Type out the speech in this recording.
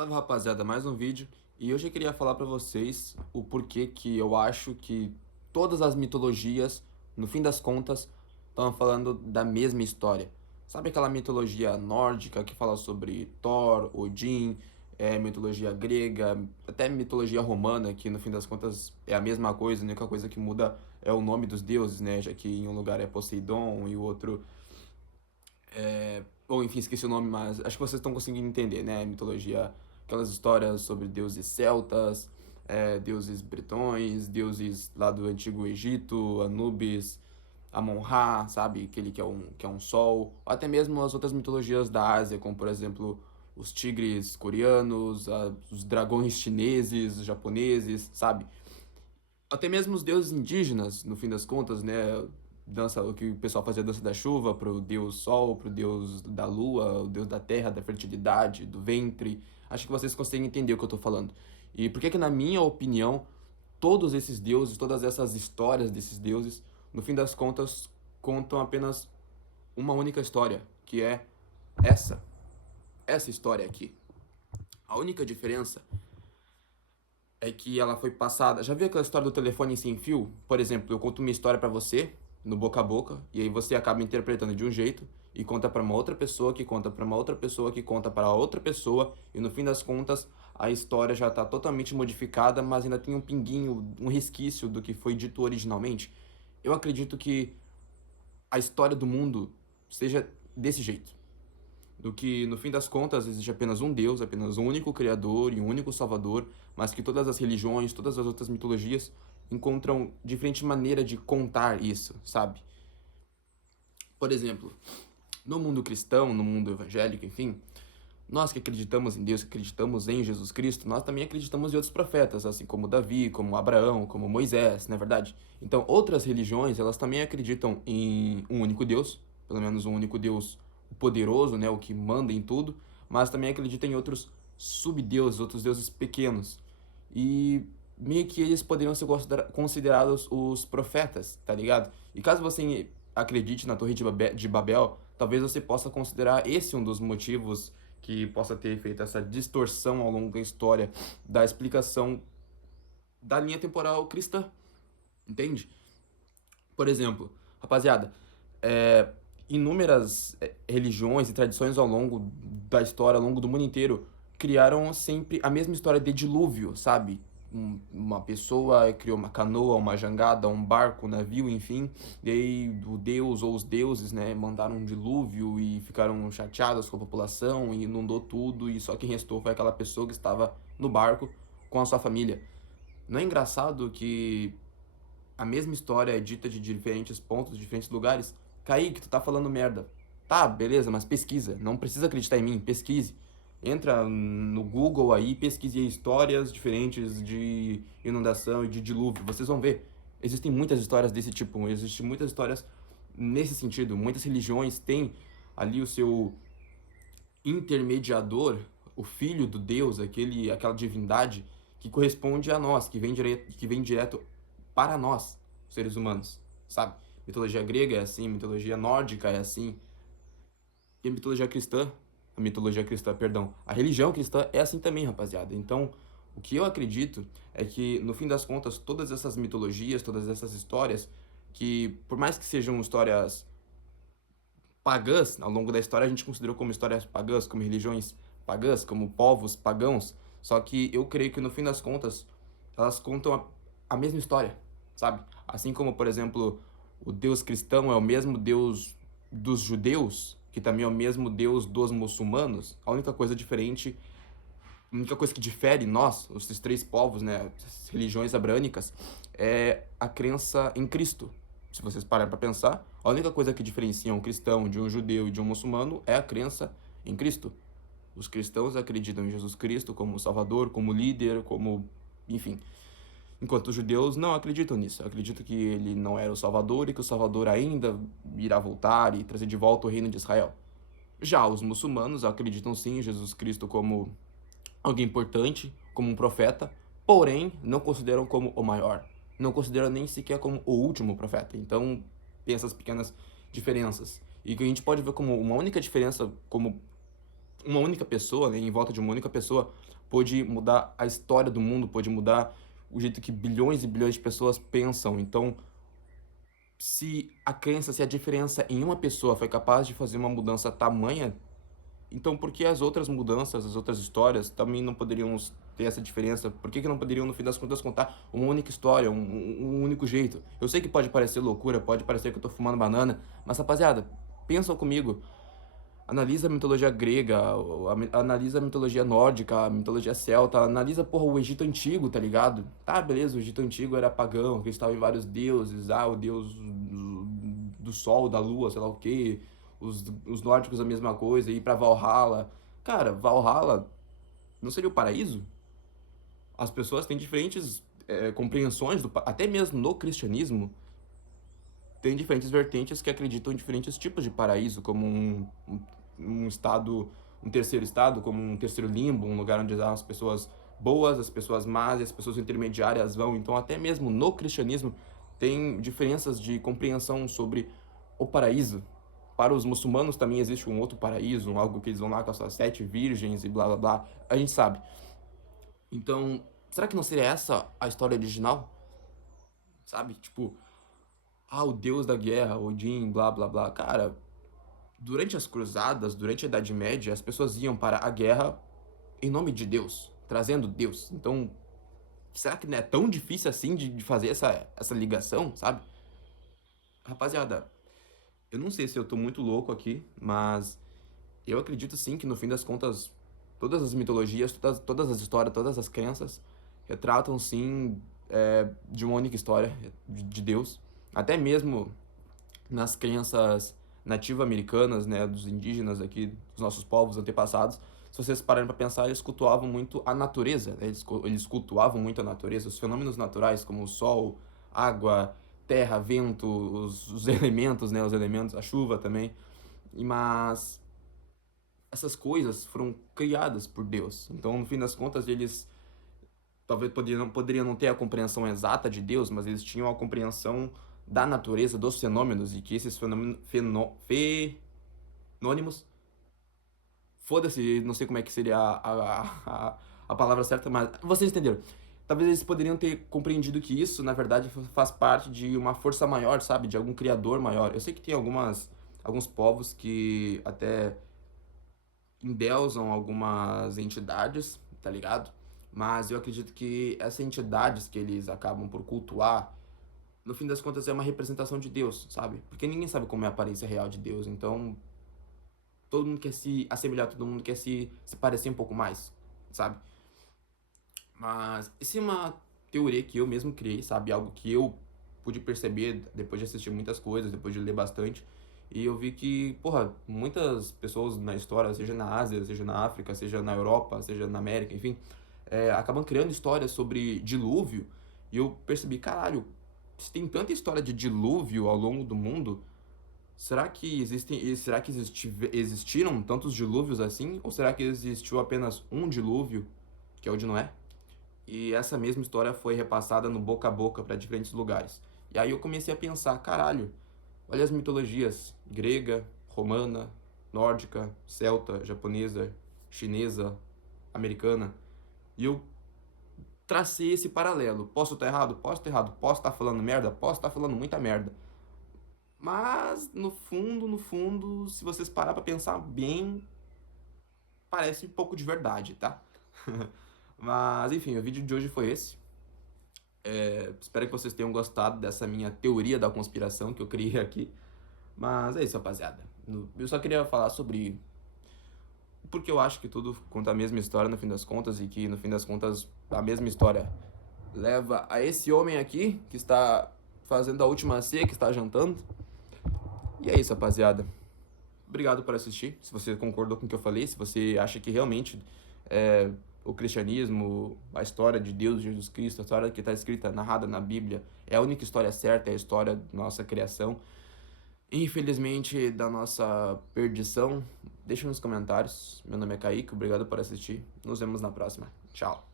Salve rapaziada, mais um vídeo e hoje eu queria falar pra vocês o porquê que eu acho que todas as mitologias, no fim das contas, estão falando da mesma história. Sabe aquela mitologia nórdica que fala sobre Thor, Odin, mitologia grega, até mitologia romana, que no fim das contas é a mesma coisa, a única coisa que muda é o nome dos deuses, né? Já que em um lugar é Poseidon e o outro ou enfim, esqueci o nome, mas acho que vocês estão conseguindo entender, né? Mitologia, aquelas histórias sobre deuses celtas, deuses bretões, deuses lá do Antigo Egito, Anubis, Amon-Ra, sabe? Aquele que é um sol. Ou até mesmo as outras mitologias da Ásia, como por exemplo os tigres coreanos, os dragões chineses, japoneses, sabe? Até mesmo os deuses indígenas, no fim das contas, né? Dança, o que o pessoal fazia dança da chuva pro deus sol, pro deus da lua, o deus da terra, da fertilidade, do ventre. Acho que vocês conseguem entender o que eu tô falando. E por que que, na minha opinião, todos esses deuses, todas essas histórias desses deuses, no fim das contas, contam apenas uma única história, que é essa, essa história aqui. A única diferença é que ela foi passada. Já viu aquela história do telefone sem fio? Por exemplo, eu conto uma história pra você, no boca a boca, e aí você acaba interpretando de um jeito e conta pra uma outra pessoa, que conta pra uma outra pessoa, que conta pra outra pessoa, e no fim das contas a história já tá totalmente modificada, mas ainda tem um pinguinho, um resquício do que foi dito originalmente. Eu acredito que a história do mundo seja desse jeito, do que no fim das contas existe apenas um Deus, apenas um único Criador e um único Salvador, mas que todas as religiões, todas as outras mitologias encontram diferente maneira de contar isso, sabe? Por exemplo, no mundo cristão, no mundo evangélico, enfim, nós que acreditamos em Deus, que acreditamos em Jesus Cristo, nós também acreditamos em outros profetas, assim como Davi, como Abraão, como Moisés, não é verdade? Então, outras religiões, elas também acreditam em um único Deus, pelo menos um único Deus poderoso, né, o que manda em tudo, mas também acreditam em outros subdeuses, outros deuses pequenos. E meio que eles poderiam ser considerados os profetas, tá ligado? E caso você acredite na Torre de Babel, talvez você possa considerar esse um dos motivos que possa ter feito essa distorção ao longo da história da explicação da linha temporal cristã, entende? Por exemplo, rapaziada, inúmeras religiões e tradições ao longo da história, ao longo do mundo inteiro, criaram sempre a mesma história de dilúvio, sabe? Uma pessoa criou uma canoa, uma jangada, um barco, um navio, enfim. E aí o deus ou os deuses, né, mandaram um dilúvio e ficaram chateados com a população e inundou tudo. E só quem restou foi aquela pessoa que estava no barco com a sua família. Não é engraçado que a mesma história é dita de diferentes pontos, de diferentes lugares? Kaique, tu tá falando merda. Tá, beleza, mas pesquisa. Não precisa acreditar em mim, pesquise. Entra no Google aí, pesquise histórias diferentes de inundação e de dilúvio. Vocês vão ver. Existem muitas histórias desse tipo, existem muitas histórias nesse sentido. Muitas religiões têm ali o seu intermediador, o filho do Deus, aquela divindade que corresponde a nós, que vem direto para nós, seres humanos, sabe? Mitologia grega é assim, mitologia nórdica é assim, e a mitologia cristã, perdão, a religião cristã é assim também, rapaziada. Então, o que eu acredito é que, no fim das contas, todas essas mitologias, todas essas histórias, que por mais que sejam histórias pagãs, ao longo da história a gente considerou como histórias pagãs, como religiões pagãs, como povos pagãos, só que eu creio que no fim das contas elas contam a mesma história, sabe? Assim como, por exemplo, o Deus cristão é o mesmo Deus dos judeus, que também é o mesmo Deus dos muçulmanos, a única coisa que difere nós, esses três povos, né, as religiões abrânicas, é a crença em Cristo. Se vocês pararem para pensar, a única coisa que diferencia um cristão de um judeu e de um muçulmano é a crença em Cristo. Os cristãos acreditam em Jesus Cristo como Salvador, como líder, como, enfim. Enquanto os judeus não acreditam nisso. Acreditam que ele não era o Salvador e que o Salvador ainda irá voltar e trazer de volta o reino de Israel. Já os muçulmanos acreditam sim em Jesus Cristo como alguém importante, como um profeta, porém não consideram como o maior. Não consideram nem sequer como o último profeta. Então, tem essas pequenas diferenças. E que a gente pode ver como uma única diferença, como uma única pessoa, né, em volta de uma única pessoa, pôde mudar a história do mundo, pôde mudar o jeito que bilhões e bilhões de pessoas pensam. Então, se a diferença em uma pessoa foi capaz de fazer uma mudança tamanha, então por que as outras mudanças, as outras histórias também não poderiam ter essa diferença? Por que não poderiam, no fim das contas, contar uma única história, um único jeito? Eu sei que pode parecer loucura, pode parecer que eu tô fumando banana, mas rapaziada, pensa comigo. Analisa a mitologia grega, analisa a mitologia nórdica, a mitologia celta, analisa, porra, o Egito Antigo, tá ligado? Tá, beleza, o Egito Antigo era pagão, acreditava em vários deuses, o deus do sol, da lua, sei lá o quê, os nórdicos a mesma coisa, ir pra Valhalla. Cara, Valhalla não seria o paraíso? As pessoas têm diferentes compreensões, até mesmo no cristianismo, tem diferentes vertentes que acreditam em diferentes tipos de paraíso, como um estado, um terceiro estado, como um terceiro limbo, um lugar onde as pessoas boas, as pessoas más e as pessoas intermediárias vão. Então, até mesmo no cristianismo, tem diferenças de compreensão sobre o paraíso. Para os muçulmanos também existe um outro paraíso, algo que eles vão lá com as suas 7 virgens e blá blá blá. A gente sabe. Então, será que não seria essa a história original? Sabe? Tipo, o deus da guerra, Odin, blá blá blá. Cara, durante as cruzadas, durante a Idade Média, as pessoas iam para a guerra em nome de Deus, trazendo Deus. Então, será que não é tão difícil assim de fazer essa ligação, sabe? Rapaziada, eu não sei se eu tô muito louco aqui, mas eu acredito sim que no fim das contas, todas as mitologias, todas as histórias, todas as crenças retratam sim de uma única história de Deus. Até mesmo nas crenças nativo-americanas, né, dos indígenas aqui, dos nossos povos antepassados, se vocês pararem para pensar, eles cultuavam muito a natureza, né? Eles cultuavam muito a natureza, os fenômenos naturais, como o sol, água, terra, vento, os elementos, né, os elementos, a chuva também. Mas essas coisas foram criadas por Deus. Então, no fim das contas, eles talvez poderiam não ter a compreensão exata de Deus, mas eles tinham a compreensão da natureza, dos fenômenos, e que esses fenômenos, foda-se, não sei como é que seria a palavra certa, mas vocês entenderam. Talvez eles poderiam ter compreendido que isso, na verdade, faz parte de uma força maior, sabe? De algum criador maior. Eu sei que tem alguns povos que até endeusam algumas entidades, tá ligado? Mas eu acredito que essas entidades que eles acabam por cultuar, no fim das contas, é uma representação de Deus, sabe? Porque ninguém sabe como é a aparência real de Deus, então todo mundo quer se assemelhar, todo mundo quer se parecer um pouco mais, sabe? Mas isso é uma teoria que eu mesmo criei, sabe? Algo que eu pude perceber depois de assistir muitas coisas, depois de ler bastante. E eu vi que, porra, muitas pessoas na história, seja na Ásia, seja na África, seja na Europa, seja na América, enfim, acabam criando histórias sobre dilúvio. E eu percebi, caralho, se tem tanta história de dilúvio ao longo do mundo, existiram tantos dilúvios assim? Ou será que existiu apenas um dilúvio, que é o de Noé? E essa mesma história foi repassada no boca a boca para diferentes lugares. E aí eu comecei a pensar, caralho, olha as mitologias grega, romana, nórdica, celta, japonesa, chinesa, americana. E eu tracei esse paralelo. Posso estar errado? Posso estar errado. Posso estar falando merda? Posso estar falando muita merda. Mas, no fundo, no fundo, se vocês parar pra pensar bem, parece um pouco de verdade, tá? Mas, enfim, o vídeo de hoje foi esse. Espero que vocês tenham gostado dessa minha teoria da conspiração que eu criei aqui. Mas é isso, rapaziada. Eu só queria falar sobre porque eu acho que tudo conta a mesma história no fim das contas e que no fim das contas a mesma história leva a esse homem aqui que está fazendo a última ceia, que está jantando. E é isso, rapaziada. Obrigado por assistir. Se você concordou com o que eu falei, se você acha que realmente o cristianismo, a história de Deus, Jesus Cristo, a história que está escrita, narrada na Bíblia, é a única história certa, é a história da nossa criação. Infelizmente, da nossa perdição, deixa nos comentários. Meu nome é Kaique, obrigado por assistir. Nos vemos na próxima. Tchau.